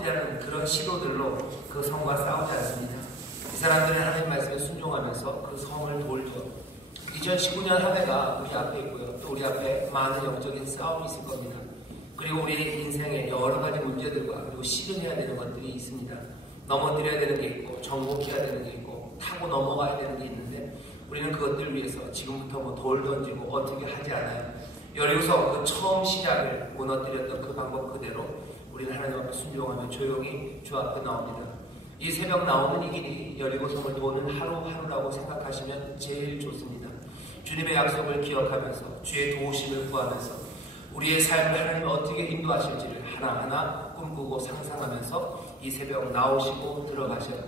파업이라는 그런 시도들로 그 성과 싸우지 않습니다. 이 사람들은 하나님 말씀에 순종하면서 그 성을 돌죠. 2019년 한 해가 우리 앞에 있고요. 또 우리 앞에 많은 영적인 싸움이 있을 겁니다. 그리고 우리 인생에 여러 가지 문제들과 그리고 실현해야 되는 것들이 있습니다. 넘어뜨려야 되는 게 있고 정복해야 되는 게 있고 타고 넘어가야 되는 게 있는데 우리는 그것들을 위해서 지금부터 뭐 돌 던지고 어떻게 하지 않아요. 여기서 그 처음 시작을 무너뜨렸던 그 방법 그대로 우리는 하나님 앞에 순종하며 조용히 주 앞에 나옵니다. 이 새벽 나오는 이 길이 여리고성을 도는 하루하루라고 생각하시면 제일 좋습니다. 주님의 약속을 기억하면서 주의 도우심을 구하면서 우리의 삶을 하나님 어떻게 인도하실지를 하나하나 꿈꾸고 상상하면서 이 새벽 나오시고 들어가셔요.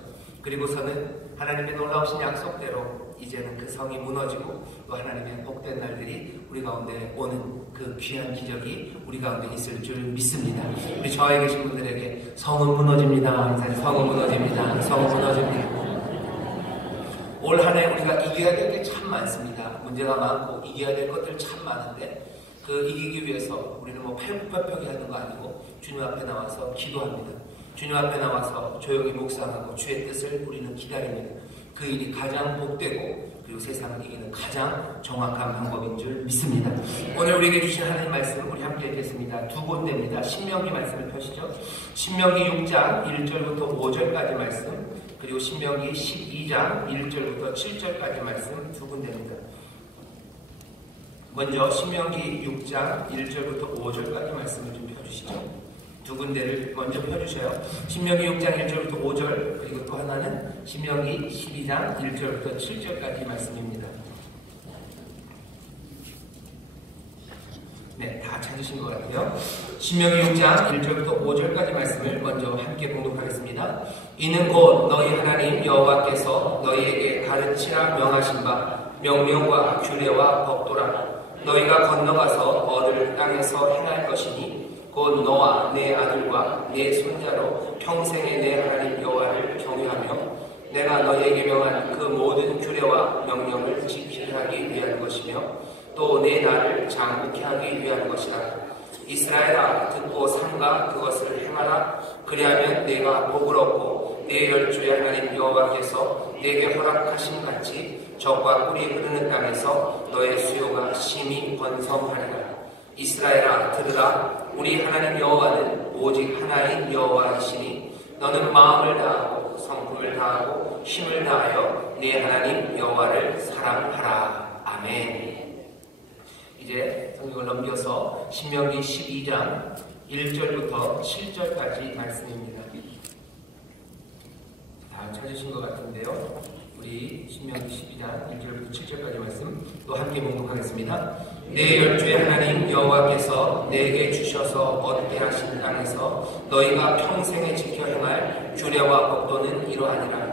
그리고서는 하나님의 놀라우신 약속대로 이제는 그 성이 무너지고 또 하나님의 복된 날들이 우리 가운데 오는 그 귀한 기적이 우리 가운데 있을 줄 믿습니다. 우리 저에 계신 분들에게 성은 무너집니다. 성은 무너집니다. 성은 무너집니다. 올 한 해 우리가 이겨야 될 게 참 많습니다. 문제가 많고 이겨야 될 것들 참 많은데 그 이기기 위해서 우리는 뭐 팔굽혀펴기 하는 거 아니고 주님 앞에 나와서 기도합니다. 주님 앞에 나와서 조용히 묵상하고 주의 뜻을 우리는 기다립니다. 그 일이 가장 복되고 그리고 세상을 이기는 가장 정확한 방법인 줄 믿습니다. 오늘 우리에게 주신 하나님 말씀 우리 함께 읽겠습니다. 두 군데입니다. 신명기 말씀을 펴시죠. 신명기 6장 1절부터 5절까지 말씀 그리고 신명기 12장 1절부터 7절까지 말씀 두 군데입니다. 먼저 신명기 6장 1절부터 5절까지 말씀을 좀 펴주시죠. 두 군데를 먼저 펴주셔요. 신명기 6장 1절부터 5절 그리고 또 하나는 신명기 12장 1절부터 7절까지 말씀입니다. 네, 다 찾으신 것 같아요. 신명기 6장 1절부터 5절까지 말씀을 먼저 함께 봉독하겠습니다. 이는 곧 너희 하나님 여호와께서 너희에게 가르치라 명하신 바 명령과 규례와 법도라. 너희가 건너가서 얻을 땅에서 행할 것이니 곧 너와 내 아들과 내 손자로 평생에 내 하나님 여호와를 경외하며 내가 너희에게 명한 그 모든 규례와 명령을 지키게 하기 위한 것이며 또 내 나를 장국케 하기 위한 것이라. 이스라엘아 듣고 삼가 그것을 행하라. 그리하면 내가 복을 얻고 내 열조의 하나님 여호와께서 내게 허락하심 같이 적과 꿀이 흐르는 땅에서 너의 수요가 심히 번성하리라. 이스라엘아 들으라. 우리 하나님 여호와는 오직 하나인 여호와이시니 너는 마음을 다하고 성품을 다하고 힘을 다하여 네 하나님 여호와를 사랑하라. 아멘. 이제 성경을 넘겨서 신명기 12장 1절부터 7절까지 말씀입니다. 다 찾으신 것 같은데요. 우리 신명기 12장 1절부터 7절까지 말씀 또 함께 봉독하겠습니다. 내 열조의 하나님 여호와께서 내게 주셔서 얻게 하신 땅에서 너희가 평생에 지켜 행할 규례와 법도는 이러하니라.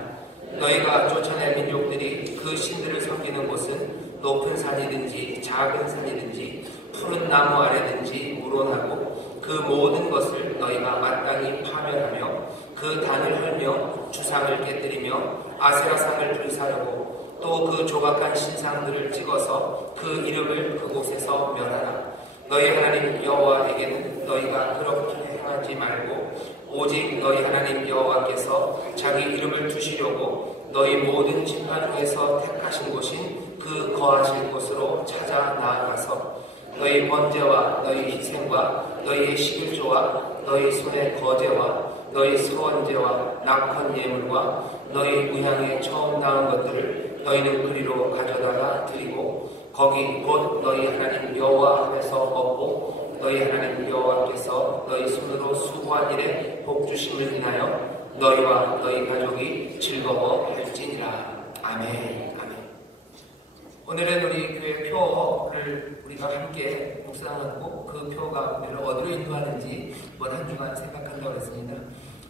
너희가 쫓아낼 민족들이 그 신들을 섬기는 곳은 높은 산이든지 작은 산이든지 푸른 나무 아래든지 우론하고 그 모든 것을 너희가 마땅히 파멸하며 그 단을 헐며 주상을 깨뜨리며 아세라상을 불사르고 또 그 조각한 신상들을 찍어서 그 이름을 그곳에서 멸하라. 너희 하나님 여호와에게는 너희가 그렇게 행하지 말고 오직 너희 하나님 여호와께서 자기 이름을 두시려고 너희 모든 지파 중에서 택하신 곳인 그 거하실 곳으로 찾아 나아가서 너희 번제와 너희 희생과 너희 식일조와 너희 손의 거제와 너희 서원제와 낙헌 예물과 너희 무향에 처음 나온 것들을 너희는 그리로 가져다가 드리고 거기 곧 너희 하나님 여호와 앞에서 먹고 너희 하나님 여호와께서 너희 손으로 수고한 일에 복주심을 인하여 너희와 너희 가족이 즐거워할지니라. 아멘. 오늘은 우리 교회 표를 우리가 함께 묵상하고 그 표가 우리를 어디로 인도하는지 이번 한 주간 생각한다고 했습니다.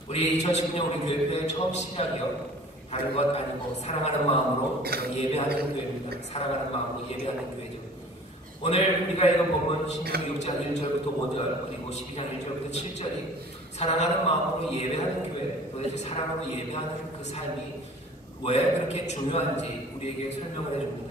우리 2019년 우리 교회 표의 처음 시작이요. 다른 것 아니고 사랑하는 마음으로 예배하는 교회입니다. 사랑하는 마음으로 예배하는 교회죠. 오늘 우리가 읽은 본문 신명기 6장 1절부터 5절 그리고 12장 1절부터 7절이 사랑하는 마음으로 예배하는 교회, 도대체 사랑으로 예배하는 그 삶이 왜 그렇게 중요한지 우리에게 설명을 해줍니다.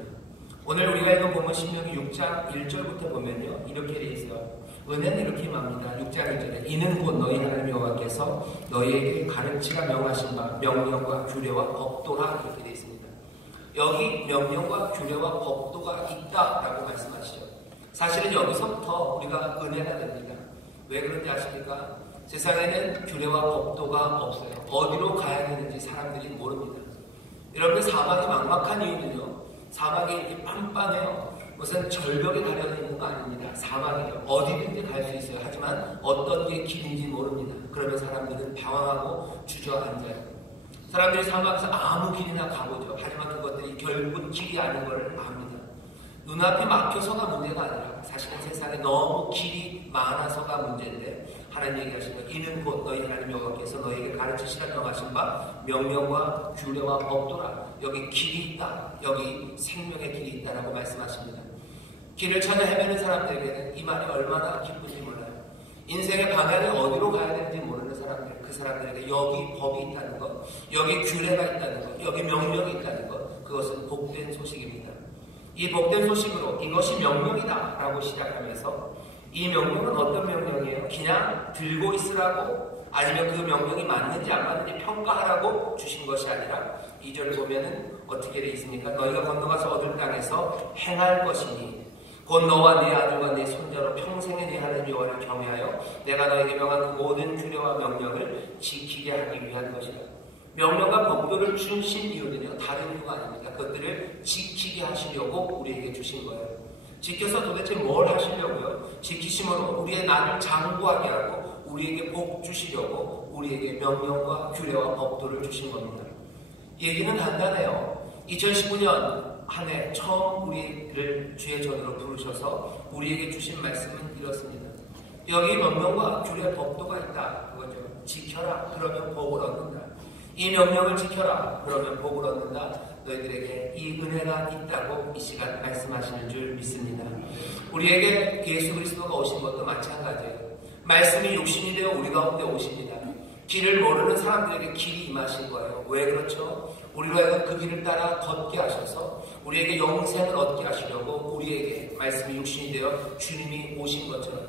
오늘 우리가 읽은 본문 신명기 6장 1절부터 보면요. 이렇게 되어 있어요. 은혜는 이렇게 임합니다. 6장 1절에 이는 곧 너희 하나님 여호와께서 너희에게 가르치라 명하신 바 명령과 규례와 법도라 이렇게 되어 있습니다. 여기 명령과 규례와 법도가 있다라고 말씀하시죠. 사실은 여기서부터 우리가 은혜가 됩니다. 왜 그런지 아십니까? 세상에는 규례와 법도가 없어요. 어디로 가야 되는지 사람들이 모릅니다. 여러분, 사막이 막막한 이유는요, 사막이 이렇게 빤빤해요. 무슨 절벽에 가려져 있는 거 아닙니다. 사막이에요. 어디든지 갈 수 있어요. 하지만 어떤 게 길인지 모릅니다. 그러면 사람들은 방황하고 주저앉아요. 사람들이 사막에서 아무 길이나 가보죠. 하지만 그것들이 결국은 길이 아닌 걸 압니다. 눈앞이 막혀서가 문제가 아니라 사실은 세상에 너무 길이 많아서가 문제인데, 하나님 얘기하시는 것, 이는 곧 너희 하나님 여호와께서 너희에게 가르치시라 명하신 바 명령과 규례와 법도라. 여기 길이 있다. 여기 생명의 길이 있다라고 말씀하십니다. 길을 찾아 헤매는 사람들에게는 이 말이 얼마나 기쁜지 몰라요. 인생의 방향이 어디로 가야 되는지 모르는 사람들, 그 사람들에게 여기 법이 있다는 것, 여기 규례가 있다는 것, 여기 명령이 있다는 것, 그것은 복된 소식입니다. 이 복된 소식으로 이것이 명령이다 라고 시작하면서, 이 명령은 어떤 명령이에요? 그냥 들고 있으라고, 아니면 그 명령이 맞는지 안 맞는지 평가하라고 주신 것이 아니라, 2절 보면은 어떻게 되어 있습니까? 너희가 건너가서 얻을 땅에서 행할 것이니 곧 너와 네 아들과 네 손자로 평생에 네 하나님 여호와를 경외하여 내가 너에게 명한 그 모든 규례와 명령을 지키게 하기 위한 것이다. 명령과 법도를 주신 이유는요, 다른 이유가 아닙니다. 그것들을 지키게 하시려고 우리에게 주신 거예요. 지켜서 도대체 뭘 하시려고요? 지키심으로 우리의 나를 장구하게 하고 우리에게 복 주시려고 우리에게 명령과 규례와 법도를 주신 겁니다. 얘기는 간단해요. 2019년 한 해 처음 우리를 주의 전으로 부르셔서 우리에게 주신 말씀은 이렇습니다. 여기 명령과 규례 법도가 있다. 그거죠. 지켜라. 그러면 복을 얻는다. 이 명령을 지켜라. 그러면 복을 얻는다. 너희들에게 이 은혜가 있다고 이 시간 말씀하시는 줄 믿습니다. 우리에게 예수 그리스도가 오신 것도 마찬가지예요. 말씀이 육신이 되어 우리 가운데 오십니다. 길을 모르는 사람들에게 길이 임하신 거예요. 왜 그렇죠? 우리로 하여금 그 길을 따라 걷게 하셔서 우리에게 영생을 얻게 하시려고 우리에게 말씀이 육신이 되어 주님이 오신 것처럼,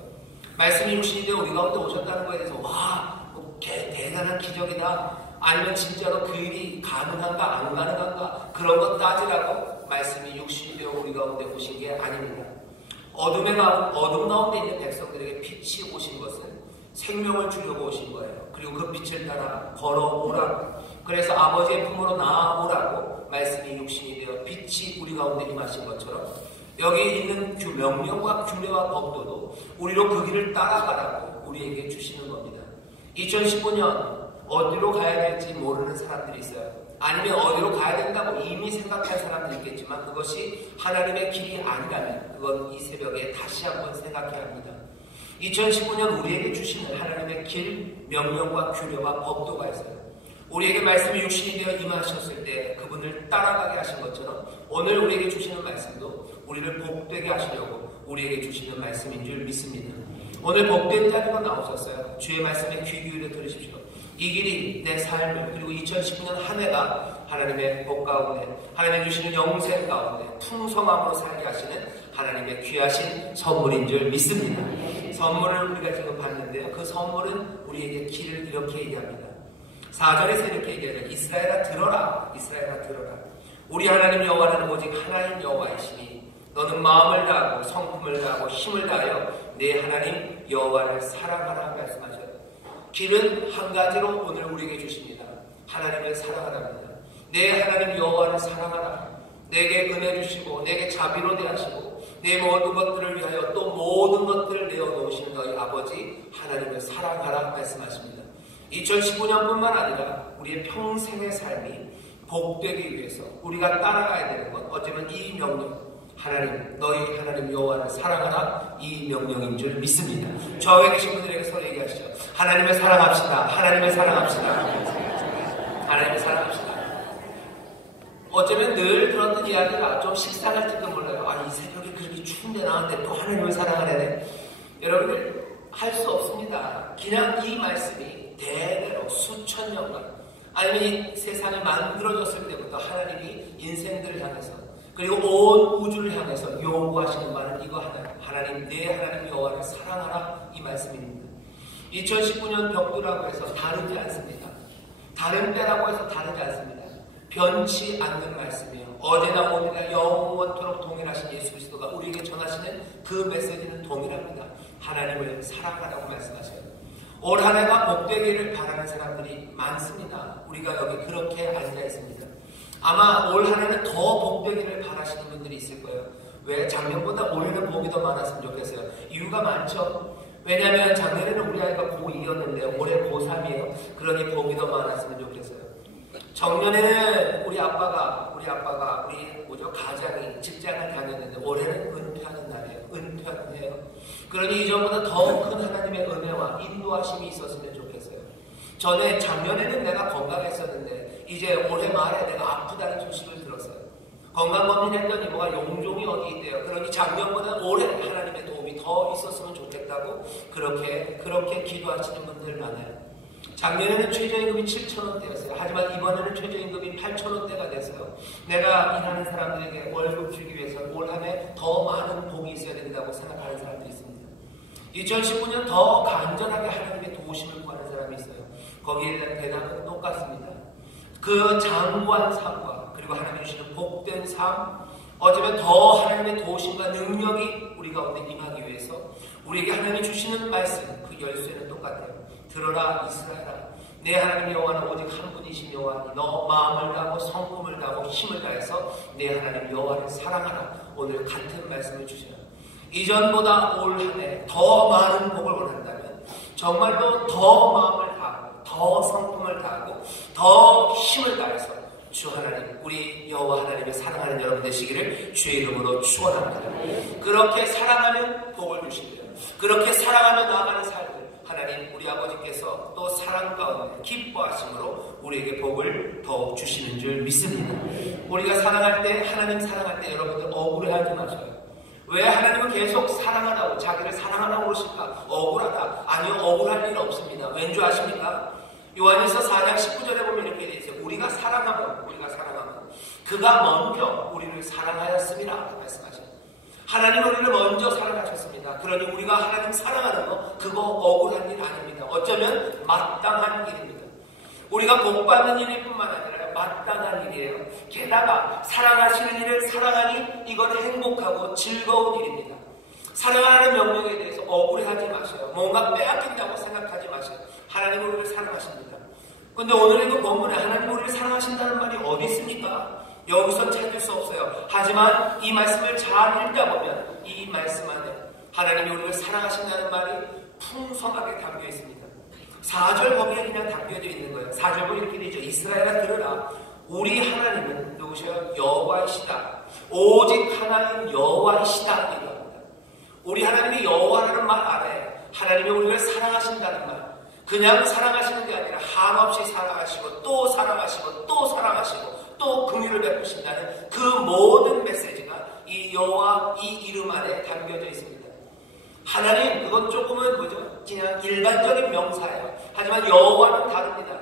말씀이 육신이 되어 우리 가운데 오셨다는 거에 대해서 와, 대단한 기적이다, 아니면 진짜로 그 일이 가능한가 안 가능한가 그런 것 따지라고 말씀이 육신이 되어 우리 가운데 오신 게 아닙니다. 어둠 가운데 있는 백성들에게 빛이 오신 것은 생명을 주려고 오신 거예요. 그리고 그 빛을 따라 걸어오라고, 그래서 아버지의 품으로 나아오라고 말씀이 육신이 되어 빛이 우리 가운데 임하신 것처럼, 여기 있는 명령과 규례와 법도도 우리로 그 길을 따라가라고 우리에게 주시는 겁니다. 2019년 어디로 가야 될지 모르는 사람들이 있어요. 아니면 어디로 가야 된다고 이미 생각할 사람들이 있겠지만 그것이 하나님의 길이 아니라면 그건 이 새벽에 다시 한번 생각해야 합니다. 2019년 우리에게 주시는 하나님의 길, 명령과 규례와 법도가 있어요. 우리에게 말씀이 육신이 되어 임하셨을 때 그분을 따라가게 하신 것처럼 오늘 우리에게 주시는 말씀도 우리를 복되게 하시려고 우리에게 주시는 말씀인 줄 믿습니다. 오늘 복된 자리로 나오셨어요. 주의 말씀에 귀 기울여 들으십시오. 이 길이 내 삶을, 그리고 2019년 한 해가 하나님의 복 가운데, 하나님의 주시는 영생 가운데 풍성함으로 살게 하시는 하나님의 귀하신 선물인 줄 믿습니다. 선물을 우리가 지금 봤는데요, 그 선물은 우리에게 길을 이렇게 얘기합니다. 4절에서 이렇게 얘기하죠. 이스라엘아 들어라. 이스라엘아 들어라. 우리 하나님 여호와는 오직 하나님 여호와이시니 너는 마음을 다하고 성품을 다하고 힘을 다하여 내 하나님 여호와를 사랑하라 말씀하셔요. 길은 한 가지로 오늘 우리에게 주십니다. 하나님을 사랑하랍니다. 내 하나님 여호와를 사랑하라. 내게 은혜 주시고 내게 자비로 대하시고 내 모든 것들을 위하여 또 모든 것들을 내어놓으신 너희 아버지 하나님을 사랑하라 말씀하십니다. 2019년뿐만 아니라 우리의 평생의 삶이 복되기 위해서 우리가 따라가야 되는 것, 어쩌면 이 명령, 하나님, 너희 하나님 여호와를 사랑하라, 이 명령인 줄 믿습니다. 저에 계신 분들에게 서로 얘기하시죠. 하나님을 사랑합시다. 하나님을 사랑합시다. 하나님을 사랑합시다. 어쩌면 늘 들었던 이야기가 좀 식상할지도 몰라요. 아, 이 새벽에 그렇게 추운데 나왔는데 또 하나님을 사랑하네. 여러분들, 할 수 없습니다. 그냥 이 말씀이 대대로 수천 년간, 아니면 이 세상이 만들어졌을 때부터 하나님이 인생들을 향해서, 그리고 온 우주를 향해서 요구하시는 말은 이거 하나님 내 하나님 여호와를 사랑하라 이 말씀입니다. 2019년 벽두라고 해서 다르지 않습니다. 다른 때라고 해서 다르지 않습니다. 변치 않는 말씀이에요. 어제나 오늘이나 영원토록 동일하신 예수 그리스도가 우리에게 전하시는 그 메시지는 동일합니다. 하나님을 사랑하라고 말씀하셔요. 올 한 해가 복되기를 바라는 사람들이 많습니다. 우리가 여기 그렇게 앉아 있습니다. 아마 올 한 해는 더 복되기를 바라시는 분들이 있을 거예요. 왜? 작년보다 올해는 복이 더 많았으면 좋겠어요. 이유가 많죠. 왜냐하면 작년에는 우리 아이가 고2였는데 올해 고3이에요. 그러니 복이 더 많았으면 좋겠어요. 작년에는 우리 아빠가 가장이 직장을 다녔는데 올해는 은퇴하는 날이에요. 은퇴하는 해요. 그러니 이전보다 더 큰 하나님의 은혜와 인도하심이 있었으면 좋겠어요. 전에 작년에는 내가 건강했었는데 이제 올해 말에 내가 아프다는 소식을 들었어요. 건강검진했더니 뭐가 용종이 어디 있대요. 그러니 작년보다 올해 하나님의 도움이 더 있었으면 좋겠다고 그렇게 기도하시는 분들 많아요. 작년에는 최저임금이 7,000원대였어요. 하지만 이번에는 최저임금이 8,000원대가 됐어요. 내가 일하는 사람들에게 월급 주기 위해서 올 한 해 더 많은 복이 있어야 된다고 생각하는 사람들이 있습니다. 2019년 더 간절하게 하나님의 도우심을 구하는 사람이 있어요. 거기에 대한 대답은 똑같습니다. 그 장구한 삶과 그리고 하나님이 주시는 복된 삶, 어쩌면 더 하나님의 도우심과 능력이 우리 가운데 임하기 위해서 우리에게 하나님이 주시는 말씀, 그 열쇠는 똑같아요. 들어라 이스라엘아, 내 하나님 여호와는 오직 한 분이신 여호와니 너 마음을 다하고 성품을 다하고 힘을 다해서 내 하나님 여호와를 사랑하라. 오늘 같은 말씀을 주셔요. 이전보다 올 한 해 더 많은 복을 원한다면 정말로 더 마음을 다하고 더 성품을 다하고 더 힘을 다해서 주 하나님, 우리 여호와 하나님을 사랑하는 여러분 되시기를 주의 이름으로 축원합니다. 그렇게 사랑하면 복을 주신대요. 그렇게 사랑하며 나아가는 삶을 하나님 우리 아버지께서 또 사랑 가운데 기뻐하심으로 우리에게 복을 더욱 주시는 줄 믿습니다. 우리가 사랑할 때, 하나님 사랑할 때 여러분들 억울해하지 마셔요. 왜 하나님은 계속 사랑하라고, 자기를 사랑하라고 그러실까? 억울하다. 아니요, 억울할 일은 없습니다. 왠 줄 아십니까? 요한일서 4장 19절에 보면 이렇게 되어 있어요. 우리가 사랑하면 그가 먼저 우리를 사랑하였음이라 말씀하셔요. 하나님 우리를 먼저 사랑하셨습니다. 그러니 우리가 하나님 사랑하는 거 그거 억울한 일 아닙니다. 어쩌면 마땅한 일입니다. 우리가 복받는 일일 뿐만 아니라 마땅한 일이에요. 게다가 사랑하시는 일을 사랑하니 이건 행복하고 즐거운 일입니다. 사랑하는 명령에 대해서 억울해하지 마세요. 뭔가 빼앗긴다고 생각하지 마세요. 하나님 우리를 사랑하십니다. 근데 오늘의 그 본문에 하나님 우리를 사랑하신다는 말이 어디 있습니까? 여기서 찾을 수 없어요. 하지만 이 말씀을 잘 읽다 보면 이 말씀 안에 하나님이 우리를 사랑하신다는 말이 풍성하게 담겨 있습니다. 4절 거기에 그냥 담겨져 있는 거예요. 4절 보면 이렇게 되죠. 이스라엘아 들으라. 우리 하나님은 누구셔요? 여호와이시다. 오직 하나님 여호와이시다. 이겁니다. 우리 하나님이 여호와라는 말 안에 하나님이 우리를 사랑하신다는 말, 그냥 사랑하시는 게 아니라 한없이 사랑하시고 또 사랑하시고 또 사랑하시고 또 긍휼을 베푸신다는 그 모든 메시지가 이 여호와 이 이름 안에 담겨져 있습니다. 하나님, 그건 조금은 뭐죠? 그냥 일반적인 명사예요. 하지만 여호와는 다릅니다.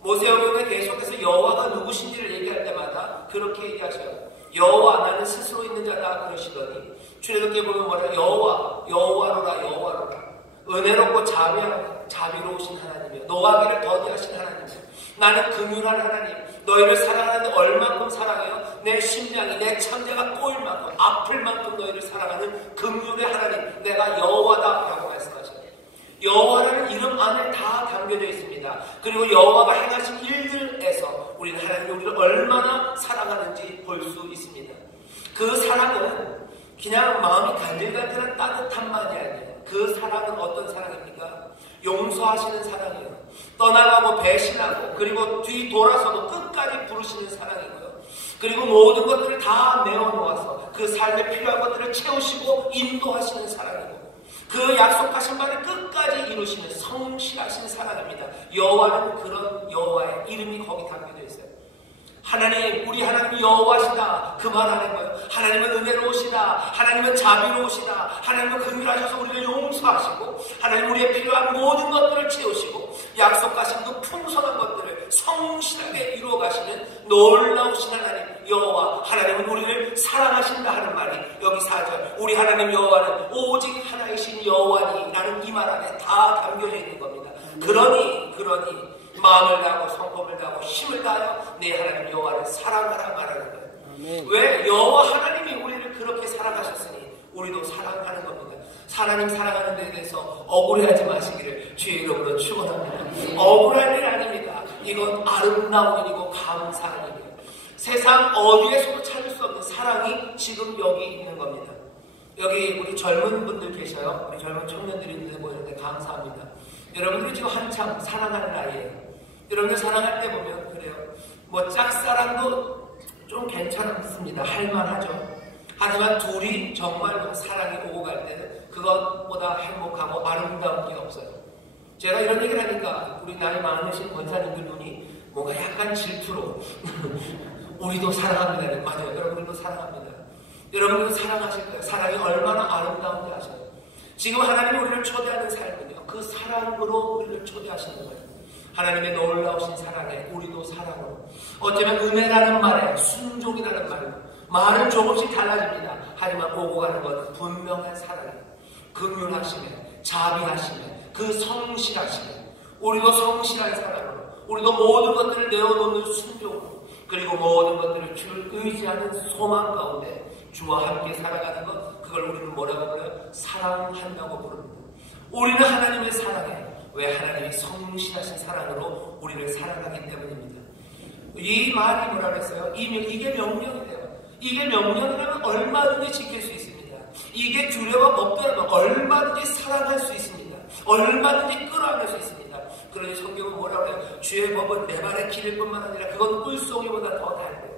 모세오경에 계속해서 여호와가 누구신지를 얘기할 때마다 그렇게 얘기하셔요. 여호와 나는 스스로 있는 자다 그러시더니 출애굽기에 보면 뭐라 여호와로라 여호와로라. 은혜롭고 자비로우신 하나님이요 노하기를 더디하신 하나님이요 나는 긍휼한 하나님, 너희를 사랑하는데 얼만큼 사랑해요? 내 심장이 내 천재가 꼬일 만큼 아플 만큼 너희를 사랑하는 긍휼의 하나님, 내가 여호와다 라고 말씀하셔요. 여호와라는 이름 안에 다 담겨져 있습니다. 그리고 여호와가 행하신 일들에서 우리는 하나님이 우리를 얼마나 사랑하는지 볼 수 있습니다. 그 사랑은 그냥 마음이 간질간질한 따뜻함만이 아니에요. 그 사랑은 어떤 사랑입니까? 용서하시는 사랑이에요. 떠나가고 배신하고 그리고 뒤돌아서도 끝까지 부르시는 사랑이고요. 그리고 모든 것들을 다 내어놓아서 그 삶에 필요한 것들을 채우시고 인도하시는 사랑이고 그 약속하신 바를 끝까지 이루시는 성실하신 사랑입니다. 여호와는 그런 여호와의 이름이 거기 담겨져 있어요. 하나님, 우리 하나님이 여호와시다. 그 말 하는 거예요. 하나님은 은혜로우시다. 하나님은 자비로우시다. 하나님은 긍휼하셔서 우리를 용서하시고 하나님 우리의 필요한 모든 것들을 채우시고 약속하신 그 풍성한 것들을 성실하게 이루어 가시는 놀라우신 하나님 여호와, 하나님은 우리를 하나님 여호와는 오직 하나이신 여호와니라는 이 말 안에 다 담겨져 있는 겁니다. 그러니 마음을 다하고 성품을 다하고 힘을 다하여 내 하나님 여호와를 사랑하라 말하는 거예요. 아멘. 왜? 여호와 하나님이 우리를 그렇게 사랑하셨으니 우리도 사랑하는 겁니다. 하나님 사랑하는 데에 대해서 억울해하지 마시기를 주의 이름으로 축원합니다. 억울할 일 아닙니다. 이건 아름다운 일이고 감사한 일이에요. 세상 어디에서도 찾을 수 없는 사랑이 지금 여기 있는 겁니다. 여기 우리 젊은 분들 계셔요. 우리 젊은 청년들이 있는데 보이는데 감사합니다. 여러분들이 지금 한참 사랑하는 나이에요. 여러분들 사랑할 때 보면 그래요. 뭐 짝사랑도 좀 괜찮습니다. 할만하죠. 하지만 둘이 정말로 사랑이 오고 갈 때는 그것보다 행복하고 아름다운 게 없어요. 제가 이런 얘기를 하니까 우리 나이 많으신 권사님들 눈이 뭔가 약간 질투로 우리도 사랑합니다. 맞아요. 여러분들도 사랑합니다. 여러분들도 사랑하실 거예요. 사랑이 얼마나 아름다운지 아셔요. 지금 하나님이 우리를 초대하는 삶은요, 그 사랑으로 우리를 초대하시는 거예요. 하나님의 놀라우신 사랑에 우리도 사랑으로, 어쩌면 은혜라는 말에 순종이라는 말로 말은 조금씩 달라집니다. 하지만 오고 가는 건 분명한 사랑이에요. 긍휼하심에, 자비하심에, 그 성실하심에, 우리도 성실한 사랑으로, 우리도 모든 것들을 내어놓는 순종으로, 그리고 모든 것들을 주를 의지하는 소망 가운데 주와 함께 살아가는 것, 그걸 우리는 뭐라고 불러요? 사랑한다고 부릅니다. 우리는 하나님의 사랑에, 왜? 하나님이 성실하신 사랑으로 우리를 사랑하기 때문입니다. 이 말이 뭐라 그랬어요? 이게 명령이래요. 이게 명령이라면 얼마든지 지킬 수 있습니다. 이게 규례와 법도라면 얼마든지 사랑할 수 있습니다. 얼마든지 끌어안을 수 있습니다. 그러니 성경은 뭐라고 해요? 주의 법은 내 발의 길일 뿐만 아니라 그건 꿀송이보다 더 달고요.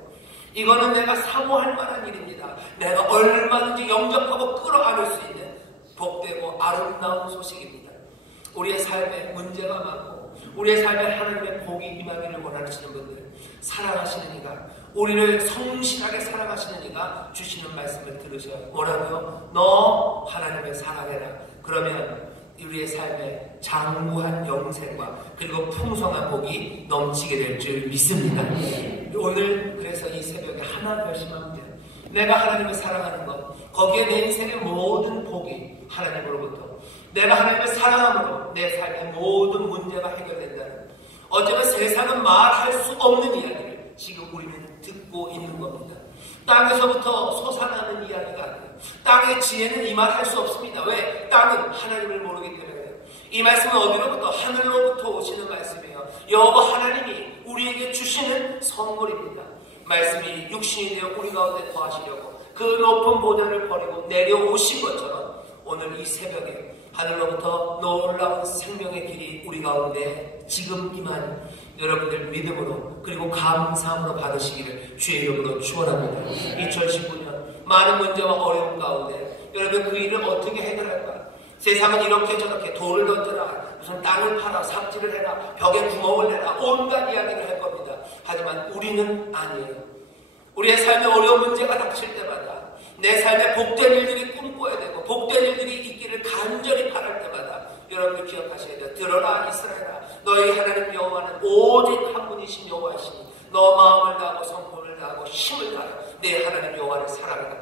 이거는 내가 사모할 만한 일입니다. 내가 얼마든지 영접하고 끌어안을 수 있는 복되고 아름다운 소식입니다. 우리의 삶에 문제가 많고 우리의 삶에 하나님의 복이 임하기를 원하시는 분들, 사랑하시는 이가, 우리를 성실하게 사랑하시는 이가 주시는 말씀을 들으셔요. 뭐라고요? 너 하나님을 사랑해라. 그러면 우리의 삶에 장구한 영생과 그리고 풍성한 복이 넘치게 될 줄 믿습니다. 오늘 그래서 이 새벽에 하나 결심하면 돼요. 내가 하나님을 사랑하는 것, 거기에 내 인생의 모든 복이 하나님으로부터, 내가 하나님을 사랑함으로 내 삶의 모든 문제가 해결된다는, 어쩌면 세상은 말할 수 없는 이야기를 지금 우리는 듣고 있는 겁니다. 땅에서부터 솟아나는 이야기가 아니에요. 땅의 지혜는 이 말 할 수 없습니다. 왜? 땅은 하나님을 모르기 때문에. 이 말씀은 어디로부터? 하늘로부터 오시는 말씀이에요. 여호와 하나님이 우리에게 주시는 선물입니다. 말씀이 육신이 되어 우리 가운데 거하시려고 그 높은 보좌를 버리고 내려오신 것처럼 오늘 이 새벽에 하늘로부터 놀라운 생명의 길이 우리 가운데 지금 임하니 여러분들 믿음으로 그리고 감사함으로 받으시기를 주의 이름으로 축원합니다. 2019년 많은 문제와 어려움 가운데 여러분 그 일을 어떻게 해결할까? 세상은 이렇게 저렇게 돌을 던져라, 무슨 땅을 팔아 삽질을 해라, 벽에 구멍을 내라, 온갖 이야기를 할 겁니다. 하지만 우리는 아니에요. 우리의 삶에 어려운 문제가 닥칠 때마다 내 삶에 복된 일들이 꿈꿔야 되고 복된 일들이 있기를 간절히 바랄 때마다 여러분들 기억하셔야 돼요. 들어라 이스라엘아, 너희 하나님 여호와는 오직 한 분이신 여호와시니 너 마음을 다하고 성품을 다하고 힘을 다하여 내 하나님 여호와를 사랑하라.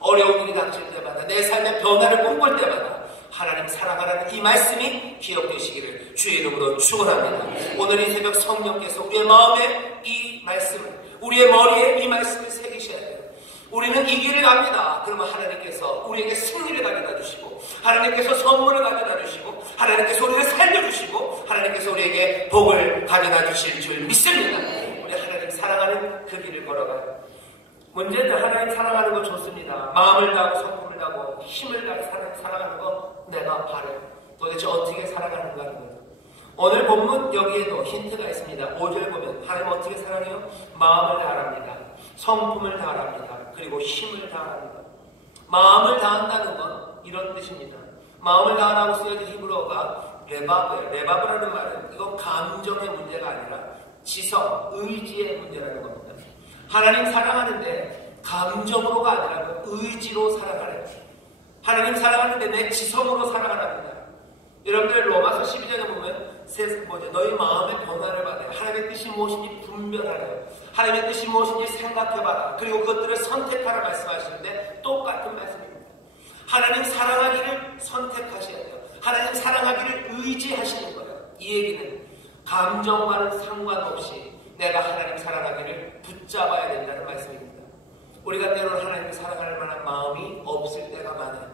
어려운 일이 닥칠 때마다 내 삶의 변화를 꿈꿀 때마다 하나님 사랑하라는 이 말씀이 기억되시기를 주의 이름으로 축원합니다. 오늘 이 새벽 성령께서 우리의 마음에 이 말씀을, 우리의 머리에 이 말씀을 새기셔야 돼요. 우리는 이 길을 갑니다. 그러면 하나님께서 우리에게 승리를 가져다 주시고, 하나님께서 선물을 가져다 주시고, 하나님께서 우리를 살려주시고, 하나님께서 우리에게 복을 가져다 주실 줄 믿습니다. 우리 하나님 사랑하는 그 길을 걸어가요. 문제는 하나님 사랑하는 거 좋습니다. 마음을 다하고 성품을 다하고 힘을 다해 사랑하는 거 내가 바래요. 도대체 어떻게 사랑하는가 하는 거예요. 오늘 본문 여기에도 힌트가 있습니다. 5절 보면 하나님 어떻게 사랑해요? 마음을 다합니다. 성품을 다합니다. 그리고 힘을 다합니다. 마음을 다한다는 건 이런 뜻입니다. 마음을 다하라고 쓰여진 히브리어가 레바브예요. 레바브라는 말은 이건 감정의 문제가 아니라 지성, 의지의 문제라는 겁니다. 하나님 사랑하는데 감정으로가 아니라 의지로 사랑하래요. 하나님 사랑하는데 내 지성으로 사랑하랍니다. 여러분들 로마서 12장에 보면 너희 마음의 변화를 받아요. 하나님의 뜻이 무엇인지 분별하래요. 하나님의 뜻이 무엇인지 생각해봐라. 그리고 그것들을 선택하라 말씀하시는데 똑같은 말씀입니다. 하나님 사랑하기를 선택하셔야 돼요. 하나님 사랑하기를 의지하시는 거예요. 이 얘기는 감정과는 상관없이 내가 하나님 사랑하기를 붙잡아야 된다는 말씀입니다. 우리가 때로는 하나님을 사랑할 만한 마음이 없을 때가 많아요.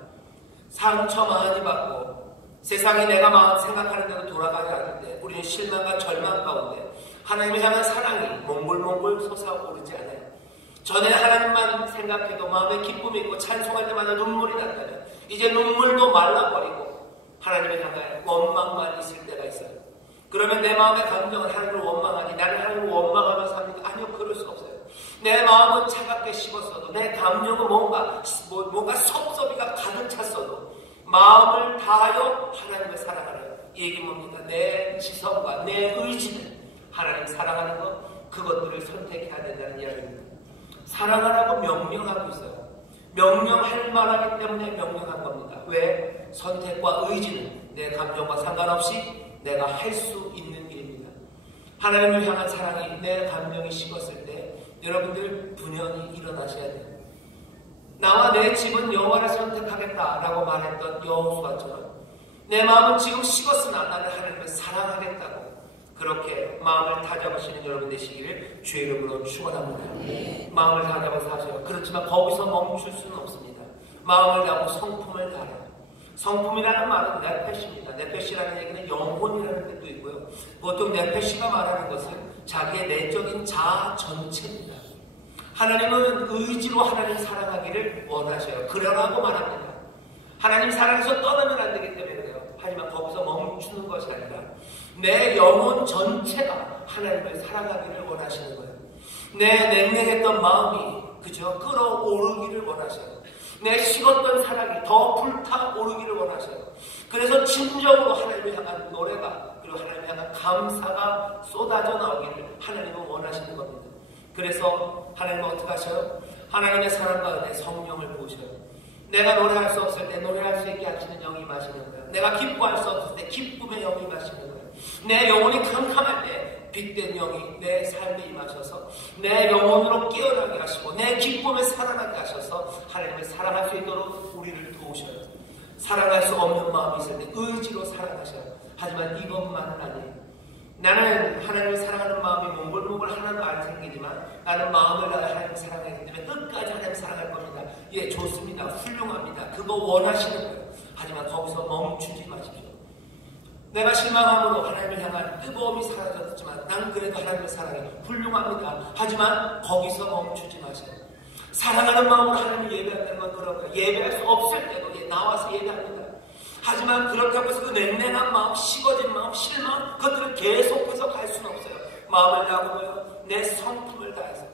상처 많이 받고 세상이 내가 마음 생각하는 대로 돌아가지 않는데 우리는 실망과 절망 가운데 하나님을 향한 사랑이 몽골몽골 솟아오르지 않아요. 전에 하나님만 생각해도 마음에 기쁨이 있고 찬송할 때마다 눈물이 난다면 이제 눈물도 말라버리고 하나님을 향한 원망만 있을 때가 있어요. 그러면 내 마음의 감정은 하나님을 원망하니 나는 하나님을 원망하면서 합니까? 아니요, 그럴 수 없어요. 내 마음은 차갑게 식었어도 내 감정은 뭔가 섭섭이가 가득 찼어도 마음을 다하여 하나님을 사랑하라. 이 얘기 뭡니까? 내 지성과 내 의지는 하나님 사랑하는 것, 그것들을 선택해야 된다는 이야기입니다. 사랑하라고 명령하고 있어요. 명령할 만하기 때문에 명령한 겁니다. 왜? 선택과 의지는 내 감정과 상관없이 내가 할 수 있는 일입니다. 하나님을 향한 사랑이 내 감정이 식었을 때 여러분들 분연히 일어나셔야 돼요. 나와 내 집은 여호와를 선택하겠다라고 말했던 여호수아처럼 내 마음은 지금 식었으나 나는 하나님을 사랑하겠다고 그렇게 마음을 다잡으시는 여러분 되시기를 주의 이름으로 축원합니다. 마음을 다잡아서 하세요. 그렇지만 거기서 멈출 수는 없습니다. 마음을 다하고 성품을 다하라. 성품이라는 말은 네페시입니다. 네페시라는 얘기는 영혼이라는 뜻도 있고요. 보통 네페시가 말하는 것은 자기의 내적인 자아 전체입니다. 하나님은 의지로 하나님 사랑하기를 원하셔요. 그러라고 말합니다. 하나님 사랑에서 떠나면 안 되기 때문에 그래요. 하지만 거기서 멈추는 것이 아니라 내 영혼 전체가 하나님을 사랑하기를 원하시는 거예요. 내 냉랭했던 마음이 그저 끌어오르기를 원하셔요. 내 식었던 사랑이 더 불타오르기를 원하셔요. 그래서 진정으로 하나님을 향한 노래가 그리고 하나님을 향한 감사가 쏟아져 나오기를 하나님은 원하시는 겁니다. 그래서 하나님은 어떻게 하셔요? 하나님의 사랑 가운데 성령을 부으셔요. 내가 노래할 수 없을 때 노래할 수 있게 하시는 영이 임하시는 거예요. 내가 기뻐할 수 없을 때 기쁨의 영이 임하시는 거예요. 내 영혼이 캄캄할 때 빛된 영이 내 삶에 임하셔서 내 영혼으로 깨어나게 하시고 내 기쁨에 살아나게 하셔서 하나님을 사랑할 수 있도록 우리를 도우셔요. 사랑할 수 없는 마음이 있을 때 의지로 사랑하셔요. 하지만 이것만은 아니에요. 나는 하나님을 사랑하는 마음이 몽골몽골 하나도 안 생기지만 나는 마음을 다해 하나님을 사랑하기 때문에 끝까지 하나님을 사랑할 겁니다. 예, 좋습니다. 훌륭합니다. 그거 원하시는 거예요. 하지만 거기서 멈추지 마십시오. 내가 실망함으로 하나님을 향한 뜨거움이 사라졌지만 난 그래도 하나님을 사랑해. 훌륭합니다. 하지만 거기서 멈추지 마세요. 사랑하는 마음으로 하나님을 예배한다는 건 그런 거예요. 예배할 수 없을 때도 나와서 예배합니다. 하지만 그렇다고 해서 그 냉랭한 마음, 식어진 마음, 실망 그것들을 계속해서 갈 수는 없어요. 마음을 다하고요. 내 성품을 다해서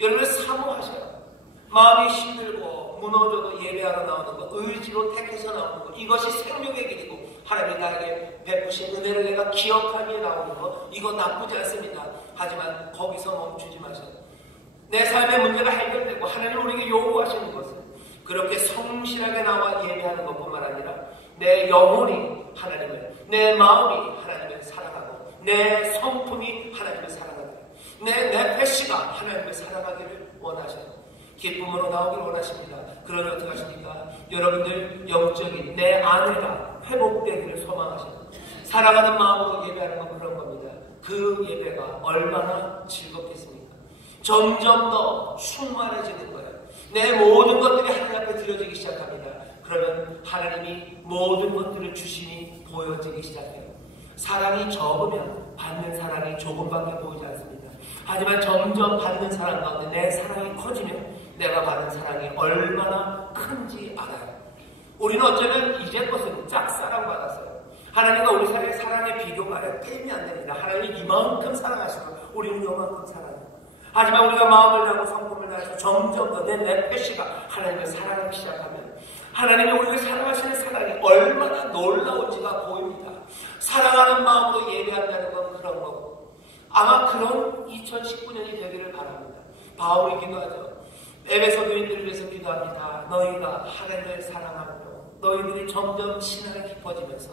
여러분을 사모하셔요. 마음이 힘들고 무너져도 예배하러 나오는 것, 의지로 택해서 나오는 것, 이것이 생명의 길이고 하나님이 나에게 베푸신 은혜를 내가 기억하기에 나오는 것, 이거 나쁘지 않습니다. 하지만 거기서 멈추지 마세요. 내 삶의 문제가 해결되고 하나님 우리에게 요구하시는 것은 그렇게 성실하게 나와 예배하는 것뿐만 아니라 내 영혼이 하나님을, 내 마음이 하나님을 사랑하고 내 성품이 하나님을 사랑하고 내 패시가 하나님을 사랑하기를 원하셔요. 기쁨으로 나오기를 원하십니다. 그러니 어떻게 하십니까? 여러분들 영적인 내 안에가 회복되기를 소망하셔요. 사랑하는 마음으로 예배하는 건 그런 겁니다. 그 예배가 얼마나 즐겁겠습니까? 점점 더 충만해지는 거예요. 내 모든 것들이 하나님 앞에 드려지기 시작합니다. 그러면 하나님이 모든 것들을 주심이 보여지기 시작해요. 사랑이 적으면 받는 사랑이 조금밖에 보이지 않습니다. 하지만 점점 받는 사랑 가운데 내 사랑이 커지면 내가 받는 사랑이 얼마나 큰지 알아요. 우리는 어쩌면 이제껏은 짝사랑 받았어요. 하나님과 우리 사이의 사랑의 비교가 아니라 게임이 안 됩니다. 하나님이 이만큼 사랑하시고 우리는 요만큼 사랑해요. 하지만 우리가 마음을 다하고 성품을 다해서 점점 더 내 패시가 하나님을 사랑하기 시작하면 하나님이 우리를 사랑하시는 사랑이 얼마나 놀라운지가 보입니다. 사랑하는 마음으로 예배한다는 건 그런 거고 아마 그런 2019년이 되기를 바랍니다. 바울이 기도하죠. 에베소 교인들을 위해서 기도합니다. 너희가 하나님을 사랑하며 너희들이 점점 신앙이 깊어지면서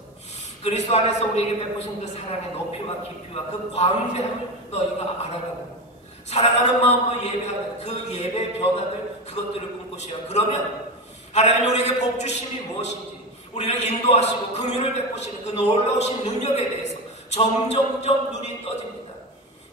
그리스도 안에서 우리에게 베푸신 그 사랑의 높이와 깊이와 그 광대함을 너희가 알아가는 사랑하는 마음으로 예배하는 그 예배의 변화들 그것들을 꿈꾸셔요. 그러면 하나님이 우리에게 복 주심이 무엇인지, 우리를 인도하시고 긍휼을 베푸시는 그 놀라우신 능력에 대해서 점점점 눈이 떠집니다.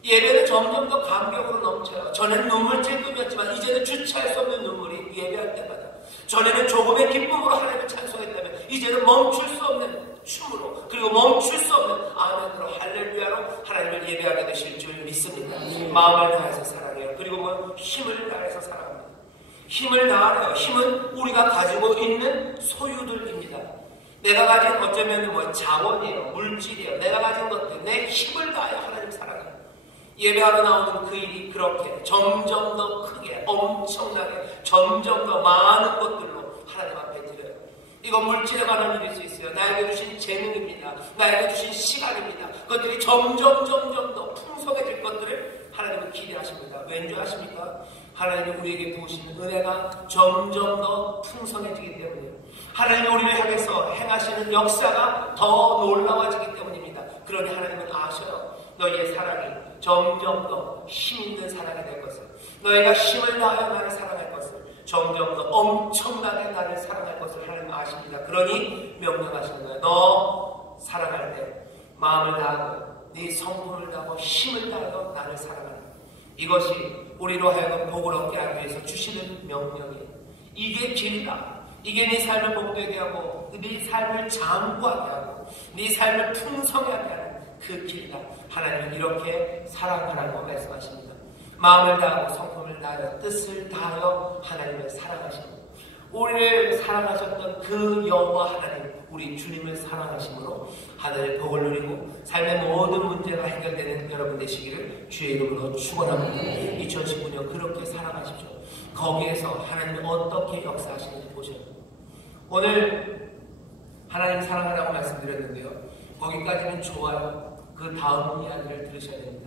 예배는 점점 더 감격으로 넘쳐요. 전에는 눈물 찔끔이었지만 이제는 주체할 수 없는 눈물이 예배할 때마다, 전에는 조금의 기쁨으로 하나님을 찬송했다면 이제는 멈출 수 없는 춤으로, 그리고 멈출 수 없는 아멘으로, 할렐루야로 하나님을 예배하게 되실 줄 믿습니다. 마음을 다해서 사랑해요. 그리고 힘을 다해서 사랑합니다. 힘을 다하래요. 힘은 우리가 가지고 있는 소유들입니다. 내가 가진 어쩌면 자원이에요, 물질이에요. 내가 가진 것들, 내 힘을 다하여 하나님 사랑해요. 예배하러 나오는 그 일이 그렇게 점점 더 크게, 엄청나게, 점점 더 많은 것들로 하나님 앞에 드려요. 이건 물질에 관한 일일 수 있어요. 나에게 주신 재능입니다. 나에게 주신 시간입니다. 그것들이 점점 더 풍성해질 것들을 하나님은 기대하십니다. 왠 줄 아십니까? 하나님이 우리에게 부으시는 은혜가 점점 더 풍성해지기 때문이에요. 하나님이 우리를 향해서 행하시는 역사가 더 놀라워지기 때문입니다. 그러니 하나님은 아셔요. 너희의 사랑이 점점 더 힘있는 사랑이 될 것을, 너희가 힘을 다하여 나를 사랑할 것을, 점점 더 엄청나게 나를 사랑할 것을 하나님 아십니다. 그러니 명령하시는 거예요. 너 사랑할 때 마음을 다하고 네 성품을 다하고 힘을 다하여 나를 사랑하라. 이것이 우리로 하여금 복을 얻게 하기 위해서 주시는 명령이에요. 이게 길이다. 이게 네 삶을 복되게 하고 네 삶을 장구하게 하고 네 삶을 풍성하게 하는 그 길이다. 하나님은 이렇게 사랑하라고 말씀하십니다. 마음을 다하고 성품을 다하여 뜻을 다하여 하나님을 사랑하십니다. 우리를 사랑하셨던 그 여호와 하나님, 우리 주님을 사랑하심으로 하늘의 복을 누리고 삶의 모든 문제가 해결되는 여러분 되시기를 주의 이름으로 축원합니다. 2019년 그렇게 살아가십시오. 거기에서 하나님이 어떻게 역사하시는지 보셔요. 오늘 하나님 사랑하라고 말씀드렸는데요, 거기까지는 좋아요. 그 다음 이야기를 들으셔야 됩니다.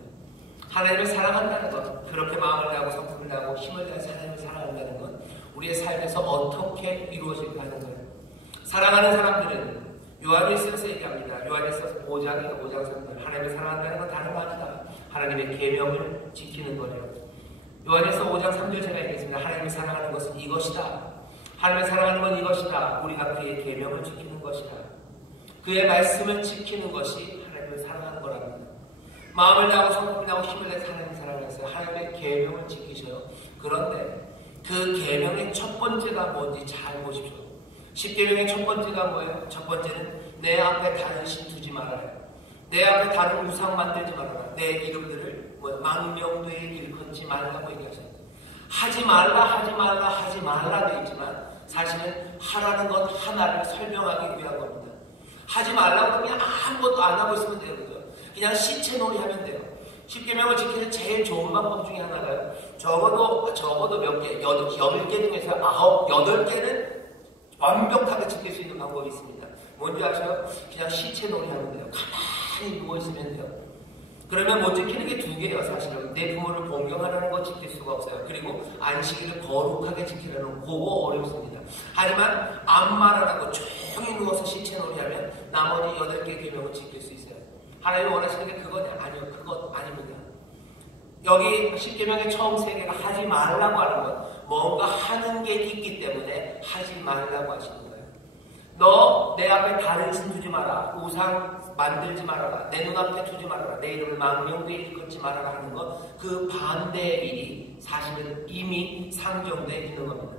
하나님을 사랑한다는 것, 그렇게 마음을 다하고 성품을 다하고 힘을 다해서 하나님을 사랑한다는 것, 우리의 삶에서 어떻게 이루어질까 하는 거예요. 사랑하는 사람들은 요한일서에서 얘기합니다. 요한일서 5장이에요. 5장 3절. 하나님을 사랑한다는 건 다른 거 아니다. 하나님의 계명을 지키는 거예요. 요한일서 5장 3절 제가 얘기했습니다. 하나님을 사랑하는 것은 이것이다. 하나님을 사랑하는 건 이것이다. 우리가 그의 계명을 지키는 것이다. 그의 말씀을 지키는 것이 하나님을 사랑하는 거랍니다. 마음을 다하고 성품을 다하고 힘을 내서 하나님을 사랑했어요. 하나님의 계명을 지키셔요. 그런데 그 계명의 첫 번째가 뭔지 잘 보십시오. 10계명의 첫 번째가 뭐예요? 첫 번째는 내 앞에 다른 신 두지 말아라. 내 앞에 다른 우상 만들지 말아라. 내 이름들을 망명되이 일컫지 말라고 얘기하셨어요. 하지 말라 되어 있지만 사실은 하라는 것 하나를 설명하기 위한 겁니다. 하지 말라고 그냥 아무것도 안 하고 있으면 돼요. 그죠? 그냥 시체놀이 하면 돼요. 10계명을 지키는 제일 좋은 방법 중에 하나가요. 적어도 몇 개, 10개 중에서 8개는 완벽하게 지킬 수 있는 방법이 있습니다. 뭔지 아세요? 그냥 시체놀이 하면 돼요. 가만히 누워있으면 돼요. 그러면 못 지키는 게 2개예요. 사실은 내 부모를 봉경하라는 거 지킬 수가 없어요. 그리고 안식일을 거룩하게 지키려는 그거 어렵습니다. 하지만 아무 말 안 하고 조용히 누워서 시체놀이 하면 나머지 8개 계명을 지킬 수 있어요. 하나님이 원하시는 게 그거냐? 아니요, 그것 아닙니다. 여기 10계명의 처음 3개가 하지 말라고 하는 건 뭔가 하는 게 있기 때문에 하지 말라고 하시는 거예요. 너 내 앞에 다른 신 두지 마라. 우상 만들지 말아라. 내 눈앞에 두지 말아라. 내 이름을 망명되이 일컫지 말아라 하는 것, 그 반대의 일이 사실은 이미 상정되어 있는 겁니다.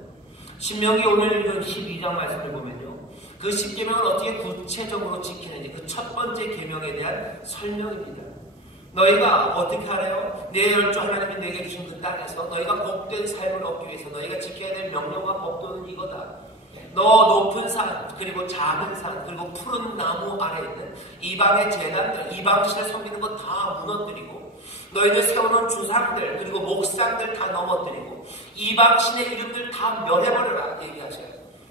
신명기 오늘 읽은 12장 말씀을 보면요, 그 10계명을 어떻게 구체적으로 지키는지 그 첫 번째 계명에 대한 설명입니다. 너희가 어떻게 하래요? 내 열조 하나님이 내게 주신 그 땅에서 너희가 복된 삶을 얻기 위해서 너희가 지켜야 될 명령과 법도는 이거다. 너 높은 산, 그리고 작은 산, 그리고 푸른 나무 아래 있는 이방의 제단들, 이방신을 섬기는 것 다 무너뜨리고, 너희들 세워놓은 주상들, 그리고 목상들 다 넘어뜨리고, 이방신의 이름들 다 멸해버려라 얘기하셔요.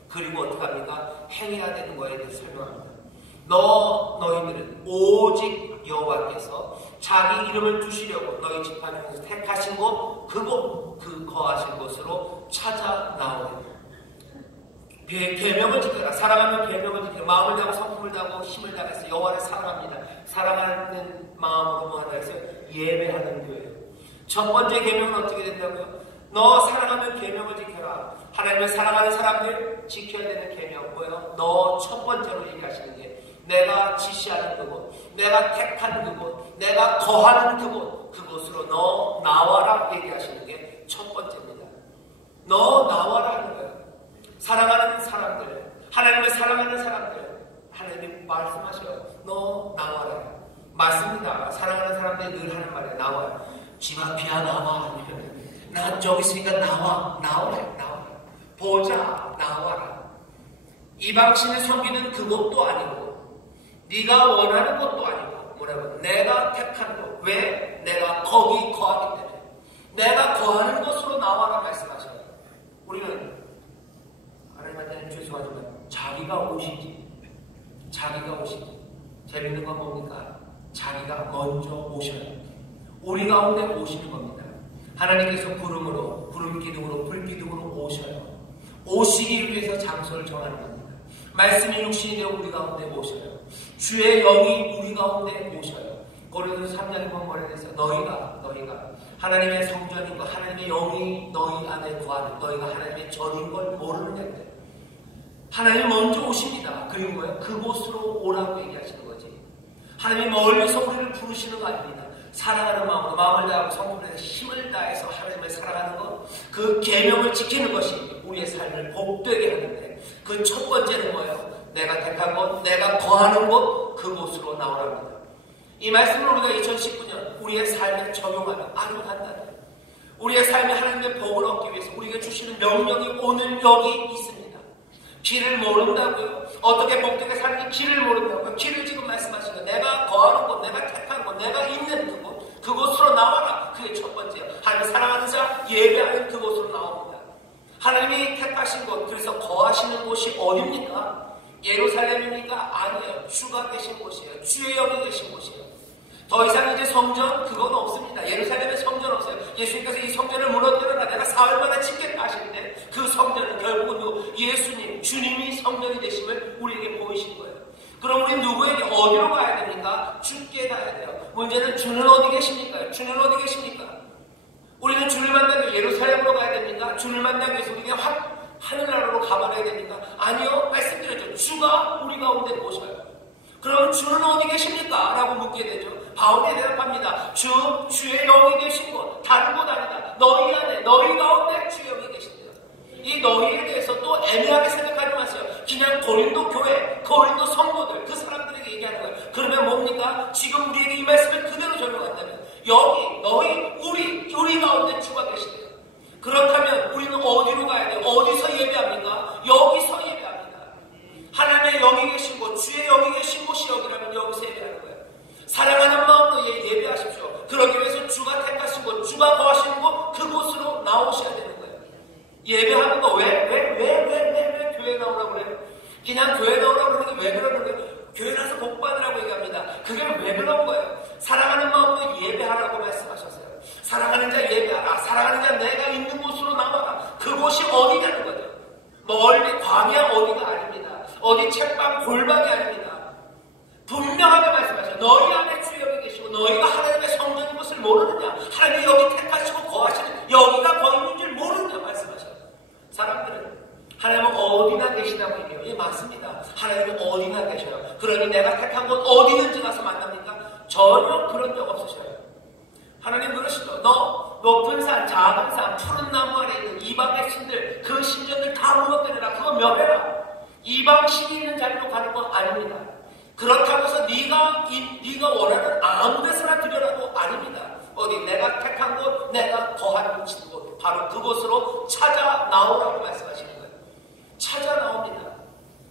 그리고 어떻게 합니까? 행해야 되는 거에 대해서 설명합니다. 너희들은 오직 여호와께서 자기 이름을 두시려고 너희 지파 중에서 택하신 곳, 그 거하신 곳으로 찾아 나오리라. 계명을 지켜라. 사랑하면 계명을 지켜라. 마음을 다하고 성품을 다하고 힘을 다해서 여호와를 사랑합니다. 사랑하는 마음으로 뭐 하나 해서 예배하는 교회. 첫 번째 계명은 어떻게 된다고요? 너 사랑하면 계명을 지켜라. 하나님을 사랑하는 사람들 지켜야 되는 계명 뭐예요? 너 첫 번째로 얘기하시는 게 내가 지시하는 그곳, 내가 택한 그곳, 내가 거하는 그곳, 그곳으로 너 나와라 얘기하시는 게 첫 번째입니다. 너 나와라 하는 거예요. 사랑하는 사람들, 하나님을 사랑하는 사람들, 하나님 말씀하셔요. 너 나와라. 맞습니다. 사랑하는 사람들이 늘 하는 말이에요. 나와요. 집 앞이야 나와. 나 저기 있으니까 나와라. 보자, 나와라. 이방신을 섬기는 그곳도 아니고 네가 원하는 곳도 아니고 뭐라고? 내가 택한 곳. 왜? 내가 거기 거하기 때문에. 내가 거하는 곳으로 나와라 말씀하셔요. 우리는 하나님한테는 죄송하지만 자기가 오시지. 재밌는 건 뭡니까? 자기가 먼저 오셔요. 우리 가운데 오시는 겁니다. 하나님께서 구름으로, 구름기둥으로, 불기둥으로 오셔요. 오시기 위해서 장소를 정하는 겁니다. 말씀이 육신이 되어 우리 가운데 오셔요. 주의 영이 우리 가운데 오셔요. 고린도서 3장 뭐라 그랬어요? 너희가 하나님의 성전인 것, 하나님의 영이 너희 안에 구하는 너희가 하나님의 전인 걸 모르느냐. 하나님이 먼저 오십니다. 그리고 뭐예요? 그곳으로 오라고 얘기하시는 거지. 하나님이 멀리서 우리를 부르시는 거 아닙니다. 사랑하는 마음으로 마음을 다하고 성품에 힘을 다해서 하나님을 사랑하는 것, 그 계명을 지키는 것이 우리의 삶을 복되게 하는데 그 첫 번째는 뭐예요? 내가 택한 곳, 내가 거하는 곳, 그곳으로 나오랍니다. 이 말씀을 우리가 2019년 우리의 삶에 적용하면 아주 간단해요. 우리의 삶에 하나님의 복을 얻기 위해서 우리에게 주시는 명령이 오늘 여기 있습니다. 길을 모른다고요? 어떻게 복되게 사는지 길을 모른다고요? 길을 지금 말씀하시는 거. 내가 거하는 곳, 내가 택한 곳, 내가 있는 그곳, 그곳으로 나와라. 그게 첫 번째예요. 하나님 사랑하는 자, 예배하는 그곳으로 나옵니다. 하나님이 택하신 곳, 그래서 거하시는 곳이 어디입니까? 예루살렘입니까? 아니에요. 주가 계신 곳이에요. 주의 영이 계신 곳이에요. 더 이상 이제 성전 그건 없습니다. 예루살렘에 성전 없어요. 예수님께서 이 성전을 무너뜨려라 내가 사흘 만에 짓겠다 하실 때 그 성전은 결국은 예수님, 주님이 성전이 되심을 우리에게 보이신 거예요. 그럼 우리 누구에게 어디로 가야 됩니까? 주께 가야 돼요. 문제는 주는 어디 계십니까? 주는 어디 계십니까? 우리는 주를 만나기 위해 예루살렘으로 가야 됩니까? 주를 만나기 위해서 우리가 하늘나라로 가버려야 됩니까? 아니요. 말씀드렸죠. 주가 우리 가운데 오셔요. 그럼 주는 어디 계십니까? 라고 묻게 되죠. 바울이 대답합니다. 주의 영이 계신 곳, 다른 곳 아니다. 너희 안에, 너희 가운데 주의 영이 계신대요. 이 너희에 대해서 또 애매하게 생각하지 마세요. 그냥 고린도 교회, 고린도 성도들, 그 사람들에게 얘기하는 거예요. 그러면 뭡니까? 지금 우리에게 이 말씀을 그대로 적용한다면 여기, 너희, 우리 가운데 주가 계신대요. 그렇다면 우리는 어디로 가야 돼요? 어디서 예배합니까? 여기서 예배합니다. 하나님의 영이 계신 곳, 주의 영이 계신 곳이 여기라면 여기서 예배하는 거예요. 사랑하는 마음으로 예배하십시오. 그러기 위해서 주가 택하신 곳, 주가 거하시는 곳, 그곳으로 나오셔야 되는 거예요. 예배하는 거 왜 교회 나오라고 그래요? 그냥 교회 나오라고 그러는 게 왜 그러는 거예요? 교회 가서 복 받으라고 얘기합니다. 그게 왜 그런 거예요? 사랑하는 마음으로 예배하라고 말씀하셨어요. 사랑하는 자 예배하라. 사랑하는 자 내가 있는 곳으로 나와라. 그곳이 어디냐는 거죠. 멀리 광야 어디가 아닙니다. 어디 책방 골방이 아닙니다. 분명하게 말씀하셔요. 너희 안에 주의 영이 계시고 너희가 하나님의 성전인 것을 모르느냐? 하나님이 여기 택하시고 거하시는 여기가 거인인 줄 모르느냐 말씀하셔요. 사람들은 하나님은 어디나 계시다고 얘기해요. 예, 맞습니다. 하나님은 어디나 계셔요. 그러니 내가 택한 곳 어디든지 가서 만납니까? 전혀 그런 적 없으셔요. 하나님 그러시죠. 너 높은 산, 작은 산, 푸른 나무 아래 있는 이방의 신들, 그 신전들 다 무너뜨려라. 그거 멸해라. 이방 신이 있는 자리로 가는 건 아닙니다. 그렇다고 해서 네가 원하는 아무 데서나 드려라도 아닙니다. 어디 내가 택한 곳, 내가 거한 곳, 바로 그곳으로 찾아 나오라고 말씀하시는 거예요. 찾아 나옵니다.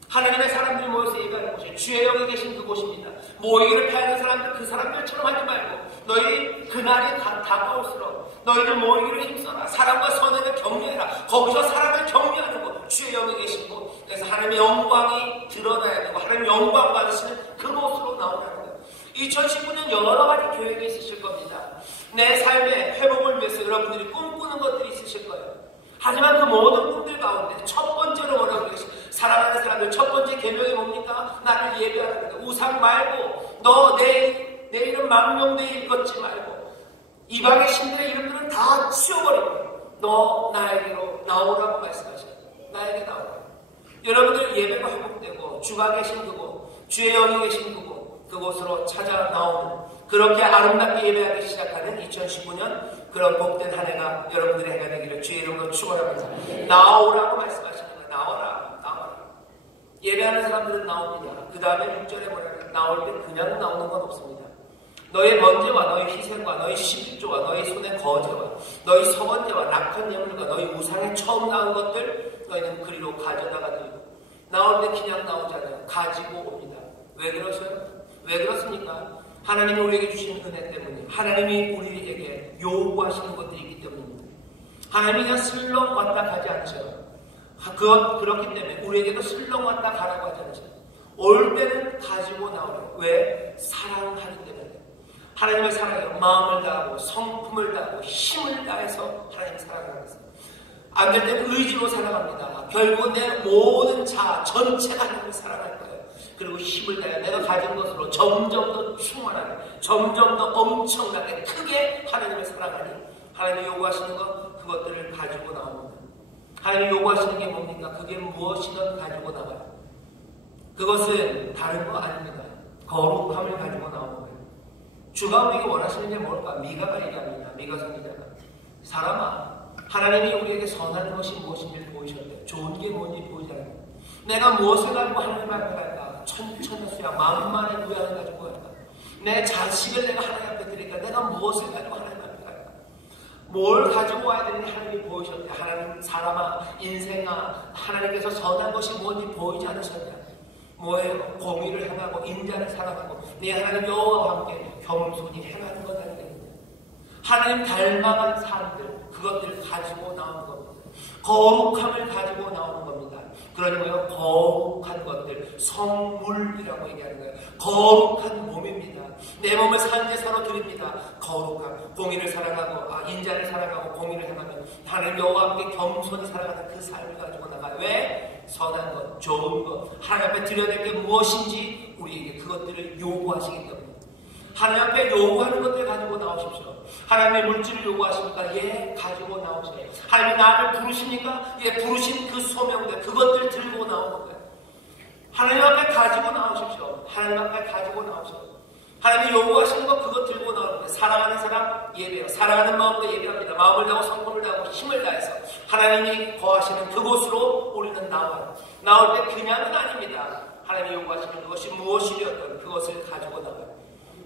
하나님의 사람들이 모여서 예배하는 곳이 주의 영이 계신 그곳입니다. 모이기를 패하는 사람들 그 사람들처럼 하지 말고 너희 그날이 다가올수록 너희들 모이기를 힘써라. 사랑과 선행을 격려해라. 거기서 사랑을 격려하는 곳, 주의 영이 계신 곳. 그래서 하나님의 영광이 드러나야 되고 하나님의 영광 받으시는 그곳으로 나오라는 거예요. 2019년 여러 가지 계획이 있으실 겁니다. 내 삶의 회복을 위해서 여러분들이 꿈꾸는 것들이 있으실 거예요. 하지만 그 모든 꿈들 가운데 첫 번째로 뭐라고 계시 사랑하는 사람들 첫 번째 계명이 뭡니까? 나를 예배하는 거예요. 우상 말고 너 내 이름 망명되어 읽었지 말고 이방의 신들의 이름들은 다 치워버리고 너 나에게로 나오라고 말씀하셔요. 나에게 나오라. 여러분들 예배가 회복되고 주가 계신 그곳, 주의 영이 계신 그곳으로 찾아 나오는, 그렇게 아름답게 예배하기 시작하는 2019년 그런 복된 한 해가 여러분들의 해가 되기를 주의 이름으로 축원합니다. 나오라고 말씀하시는 거예요. 나와라, 나와라. 예배하는 사람들은 나옵니다. 그 다음에 6절에 뭐라고요? 나올 때 그냥 나오는 건 없습니다. 너의 번제와 너의 희생과 너의 11조와 너의 손의 거제와 너의 서번제와 낙헌 예물과 너의 우상에 처음 나온 것들 너희는 그리로 가져다가 드리고, 나올 때 그냥 나오잖아요. 가지고 옵니다. 왜 그러셔요? 왜 그렇습니까? 하나님이 우리에게 주신 은혜 때문에, 하나님이 우리에게 요구하시는 것들이 있기 때문입니다. 하나님이 그냥 슬렁 왔다 가지 않죠. 그렇기 때문에 우리에게도 슬렁 왔다 가라고 하지 않죠. 올 때는 가지고 나오려고. 왜? 사랑하기 때문에. 하나님을 사랑해요. 마음을 다하고 성품을 다하고 힘을 다해서 하나님을 사랑하는 것입니다. 안 될 때는 의지로 살아갑니다. 결국 내 모든 자아 전체가 하나님을 사랑할 거예요. 그리고 힘을 다해 내가 가진 것으로 점점 더 충만하게, 점점 더 엄청나게 크게 하나님을 사랑하니, 하나님이 요구하시는 것, 그것들을 가지고 나옵니다. 하나님이 요구하시는 게 뭡니까? 그게 무엇이든 가지고 나와요. 그것은 다른 거 아닙니다. 거룩함을 가지고 나오는 거예요. 주가 우리에게 원하시는 게 뭘까? 미가가 얘기합니다. 미가 선지자가, 사람아, 하나님이 우리에게 선한 것이 무엇인지 보이셨대. 좋은 게 뭔지 보이지 않아요. 내가 무엇을 가지고 하나님 앞에 갈까? 천천히수야 만만의 모양을 가지고 갈까? 내 자식을 내가 하나님 앞에 드릴까? 내가 무엇을 가지고 하나님 앞에 갈까? 뭘 가지고 와야 되는지 하나님이 보이셨대. 하나님, 사람아, 인생아, 하나님께서 선한 것이 뭔지 보이지 않으셨냐? 뭐예요? 공의를 행하고 인자를 사랑하고 네 하나님 여호와와 함께 겸손히 행하는 것 아니겠느냐? 하나님 닮아간 사람들, 그것들을 가지고 나오는 겁니다. 거룩함을 가지고 나오는 겁니다. 그러니 뭐예요? 거룩한 것들, 성물이라고 얘기하는 거예요. 거룩한 몸입니다. 내 몸을 산제사로 드립니다. 거룩한, 공의를 사랑하고 인자를 사랑하고 공의를 행하면 하나님 여호와와 함께 겸손히 살아가는 그 삶을 가지고 나가요. 왜? 선한 것, 좋은 것, 하나님 앞에 드려야 될 게 무엇인지 우리에게 그것들을 요구하시기 때문에 하나님 앞에 요구하는 것들 가지고 나오십시오. 하나님의 물질을 요구하십니까? 예, 가지고 나오세요. 하나님이 나를 부르십니까? 예, 부르신 그 소명들, 그것들 들고 나오는 거예요. 하나님 앞에 가지고 나오십시오. 하나님 앞에 가지고 나오십시오. 하나님이 요구하시는 것, 그것 들고 나오는 거예요. 사랑하는 사람 예배해요. 사랑하는 마음으로 예배합니다. 마음을 다하고 성품을 다하고 힘을 다해서 하나님이 거하시는 그곳으로 우리는 나와요. 나올 때 그냥은 아닙니다. 하나님이 요구하시는 그것이 무엇이었던 그것을 가지고 나와요.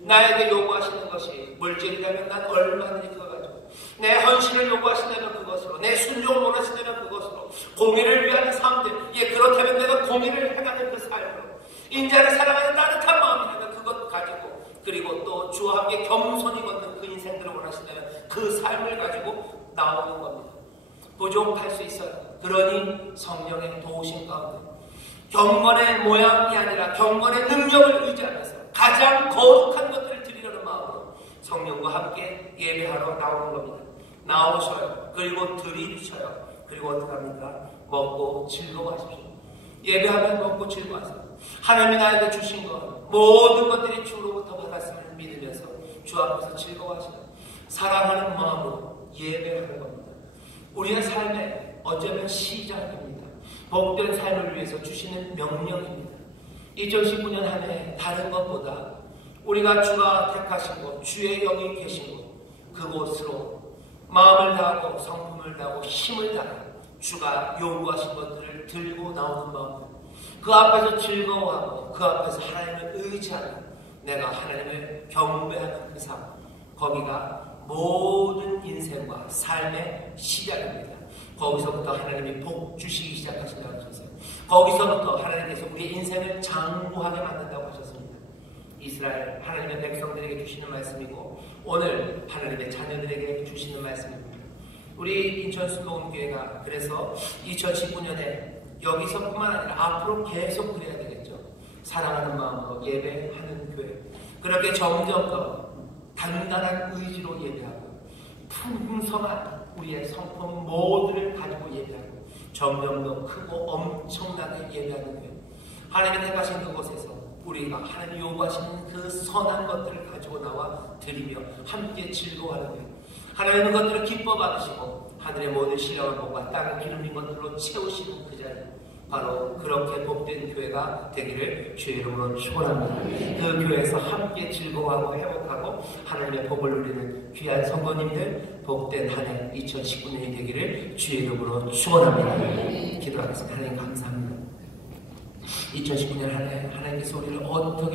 나에게 요구하시는 것이 물질이라면 난 얼마든지 그거 가지고, 내 헌신을 요구하신다면 그것으로, 내 순종을 원하신다면 그것으로, 공의를 위한 삶들, 예, 그렇다면 내가 공의를 행하는 그 삶으로, 인자를 사랑하는 따뜻한 마음이라면 그것 가지고, 그리고 또 주와 함께 겸손히 걷는 그 인생들을 원하신다면 그 삶을 가지고 나오는 겁니다. 부족할 수 있어요. 그러니 성령의 도우심 가운데 경건의 모양이 아니라 경건의 능력을 의지하면서 가장 거룩한 것들을 드리려는 마음으로 성령과 함께 예배하러 나오는 겁니다. 나오셔요. 그리고 드리셔요. 그리고 어떻게 합니까? 먹고 즐거워하십시오. 예배하면 먹고 즐거워하세요. 하나님이 나에게 주신 것, 모든 것들이 주로부터 받았음을 믿으면서 주 앞에서 즐거워하시고 사랑하는 마음으로 예배하는 겁니다. 우리의 삶의 어쩌면 시작입니다. 복된 삶을 위해서 주시는 명령입니다. 2019년 한 해 다른 것보다 우리가 주가 택하신 곳, 주의 영이 계신 곳, 그곳으로 마음을 다하고 성품을 다하고 힘을 다하고 주가 요구하신 것들을 들고 나오는 마음, 그 앞에서 즐거워하고 그 앞에서 하나님을 의지하는, 내가 하나님을 경배하는 그 삶, 거기가 모든 인생과 삶의 시작입니다. 거기서부터 하나님이 복 주시기 시작하신다고 하셨어요. 거기서부터 하나님께서 우리의 인생을 장구하게 만든다고 하셨습니다. 이스라엘 하나님의 백성들에게 주시는 말씀이고 오늘 하나님의 자녀들에게 주시는 말씀입니다. 우리 인천순복음교회가 그래서 2019년에 여기서뿐만 아니라 앞으로 계속 그래야 되겠죠. 사랑하는 마음으로 예배하는 교회, 그렇게 점점 더 단단한 의지로 예배하고 풍성한 우리의 성품 모두를 가지고 예배하고 점점 더 크고 엄청나게 예배하는 교회, 하나님이 택하신 그곳에서 우리가 하나님이 요구하시는 그 선한 것들을 가지고 나와 드리며 함께 즐거워하는 교회, 하나님은 것들을 기뻐 받으시고 하늘의 모든 신령한 복과 땅의 기름진 것들로 채우시는 그 자리, 바로 그렇게 복된 교회가 되기를 주의 이름으로 축원합니다. 그 교회에서 함께 즐거워하고 행복하고 하나님의 복을 누리는 귀한 성도님들, 복된 한 해 2019년이 되기를 주의 이름으로 축원합니다. 기도하겠습니다. 하나님 감사합니다. 2019년 한 해 하나님께서 우리를 어떻게